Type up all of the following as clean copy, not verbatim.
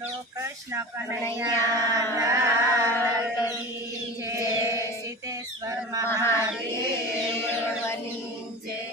બોલો કૃષ્ણ કનૈયા લાલ કી જય. સિદ્ધેશ્વર મહાદેવની જય.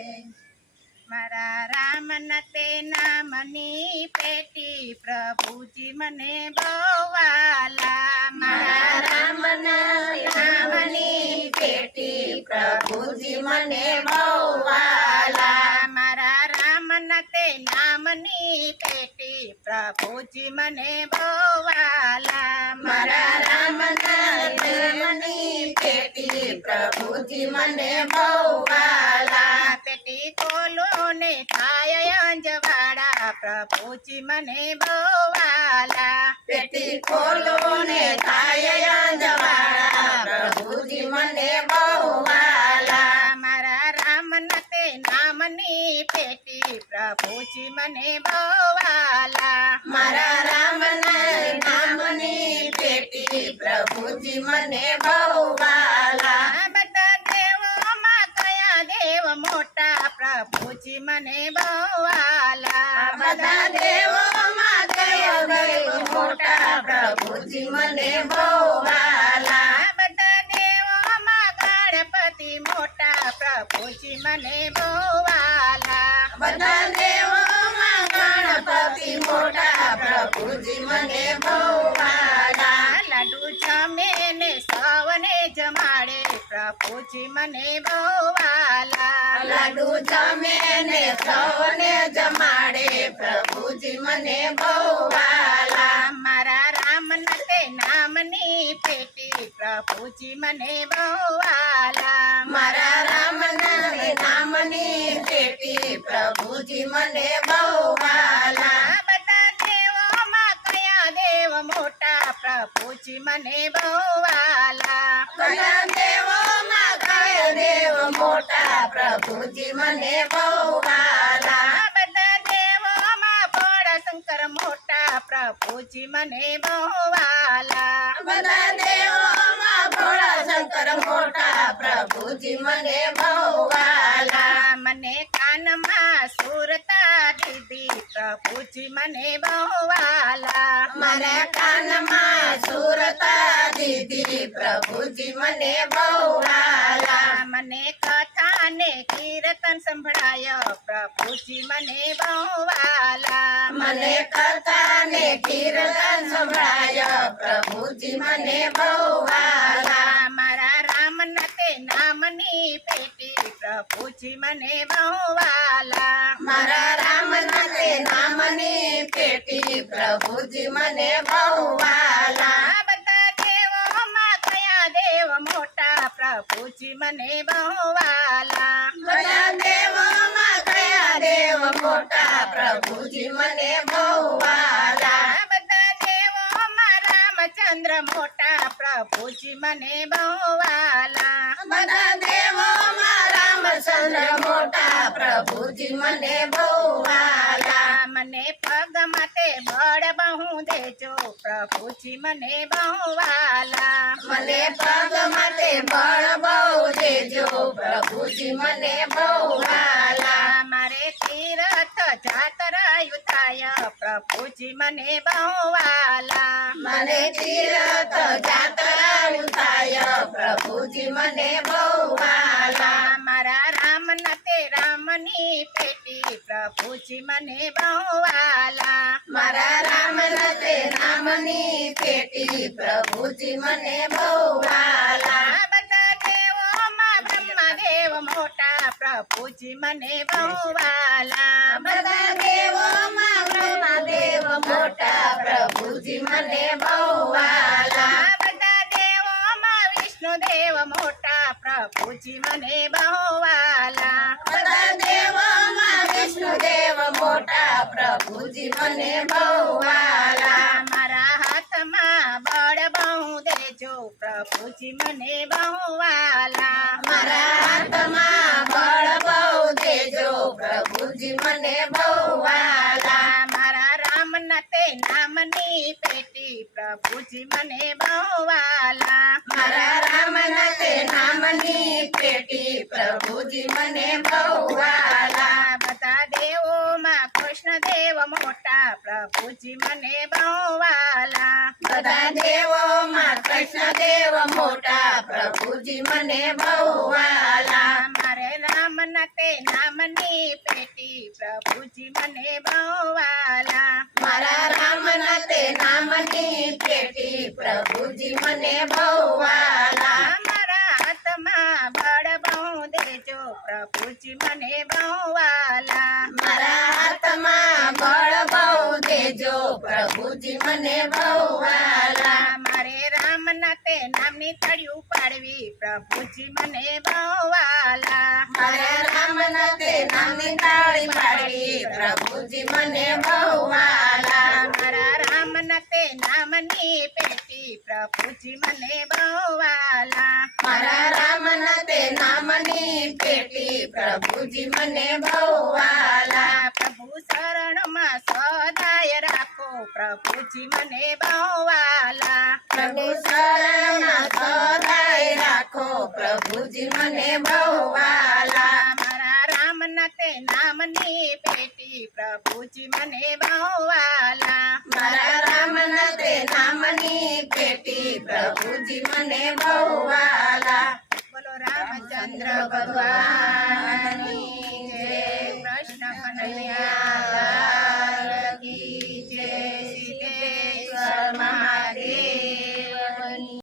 મારા રામના તે નામની પેટી પ્રભુજી મને બહુ વાલા. મારા રામના નામની પેટી પ્રભુજી મને બહુ વાલા. મારા રામના તે નામની પેટી પ્રભુજી મને બહુ વાલા. મારા રામના નામની પેટી પ્રભુજી મને બહુ વાલા. પેટી ખોલો ને થાય અંજવાડા પ્રભુજી મને બહુ વાલા. પેટી ખોલો ને થાય અંજવાડા પ્રભુજી મને બહુ વાલા. મારા રામના તે નામની પેટી પ્રભુજી મને બહુ વાલા. મારા રામના નામની પેટી પ્રભુજી મને બહુ વાલા. બધા દેવોમાં કયા દેવ મોટા પ્રભુજી મને બહુ વાલા. બધા દેવોમાં કયા દેવ મોટા પ્રભુજી મને બહુ વાલા. બધા દેવોમાં ગણપતિ મોટા પ્રભુજી મને બહુ વાલા. બધા દેવોમાં ગણપતિ મોટા પ્રભુજી મને બહુ વાલા. લાડુ જમે ને સૌને જમાડે પ્રભુજી મને બહુ વાલા. લાડુ જમે ને સૌને જમાડે પ્રભુજી મને બહુ વાલા. મારા રામના તે નામની પેટી પ્રભુજી મને બહુ વાલા. મારા રામના નામની પેટી પ્રભુજી મને બહુ વાલા. બધા દેવોમાં કયા દેવ મોટા પ્રભુજી મને બહુ વાલા. બધા દેવોમાં કયા દેવ મોટા પ્રભુજી મને બહુ વાલા. બધા દેવોમાં ભોળા શંકર મોટા પ્રભુજી મને બહુ વાલા. બધા દેવોમાં ભોળા શંકર મોટા પ્રભુજી મને બહુ વાલા. મને કાનમાં સુરતા દીધી પ્રભુજી મને બહુ વાલા. મને કાનમાં સુરતા દીધી પ્રભુજી મને બહુ વાલા. મને કથા ને કીર્તન સંભળાય પ્રભુજી મને બહુ વાલા. મને કથા ને કીર્તન સંભળાય પ્રભુજી મને બહુ વાલા. મારા રામના તે નામની પેટી પ્રભુજી મને બહુ વાલા. મારા રામના તે નામની પેટી પ્રભુજી મને બહુ વાલા. બધા દેવોમાં કયા દેવ મોટા પ્રભુજી મને બહુ વાલા. બધા દેવોમાં કયા દેવ મોટા પ્રભુજી મને બહુ વાલા. બધા દેવોમાં રામચંદ્ર મોટા પ્રભુજી મને બહુ વાલા. બધા દેવોમાં રામચંદ્ર મોટા પ્રભુજી મને બહુ વાલા. મને પગ માટે બળ બહુ દેજો પ્રભુજી મને બહુ વાલા. મને પગ માટે બળ બહુ દેજો પ્રભુજી મને બહુ વાલા. મારે તીરથ જાત્રાયું થાય પ્રભુજી મને બહુ વાલા. મને તીરથ જાત્રાયું થાય પ્રભુજી મને બહુ વાલા. મારા રામના તે રામની પેટી પ્રભુજી મને બહુ વાલા. મારા રામના તે રામની પેટી પ્રભુજી મને બહુ વાલા. બધા દેવોમાં બ્રહ્મદેવ મોટા પ્રભુજી મને બહુ વાલા. બધા દેવોમાં બ્રહ્મદેવ મોટા પ્રભુજી મને બહુ વાલા. બધા દેવોમાં વિષ્ણુદેવ મોટા પ્રભુજી મને બહુ વાલા. બધા દેવોમાં વિષ્ણુદેવ મોટા પ્રભુજી મને બહુ વાલા. મારા હાથમાં બળ બહુ દેજો પ્રભુજી મને બહુ વાલા. મારા હાથમાં બળ બહુ દેજો પ્રભુજી મને બહુ વાલા. મારા રામના તે નામની પેટી પ્રભુજી મને બહુ વાલા. મારા રામના તે નામની પેટી પ્રભુજી મને બહુ વાલા. બધા દેવોમાં કૃષ્ણ દેવ મોટા પ્રભુજી મને બહુ વાલા બધા દેવોમાં કૃષ્ણ દેવ મોટા પ્રભુજી મને બહુ વાલા મારે રામના તે નામની પેટી પ્રભુજી મને બહુ વાલા મારા રામના તે નામની પેટી પ્રભુજી મને બહુ વાલા મારા હાથમાં બળ બહુ દેજો પ્રભુજી મને બહુ વાલા મારા હાથમાં બળ બહુ દેજો પ્રભુજી મને બહુ વાલા મારે રામના તે નામની તળિયું પાડવી પ્રભુજી મને બહુ વાલા મારા રામના તે નામની તાળી પાડવી પ્રભુજી મને બહુ વાલા મારા રામના તે નામની પેટી પ્રભુજી મને બહુ વાલા મારા રામના તે નામની પેટી પ્રભુજી મને બહુ વાલા પ્રભુ શરણમાં સદાય રાખો પ્રભુજી મને બહુ વાલા પ્રભુ શરણમાં સદાય રાખો પ્રભુજી મને બહુ વાલા મારા રામના તે નામની પેટી પ્રભુજી મને બહુ વાલા મારા રામના તે નામની પેટી પ્રભુજી મને બહુ વાલા બોલો રામચંદ્ર ભગવાન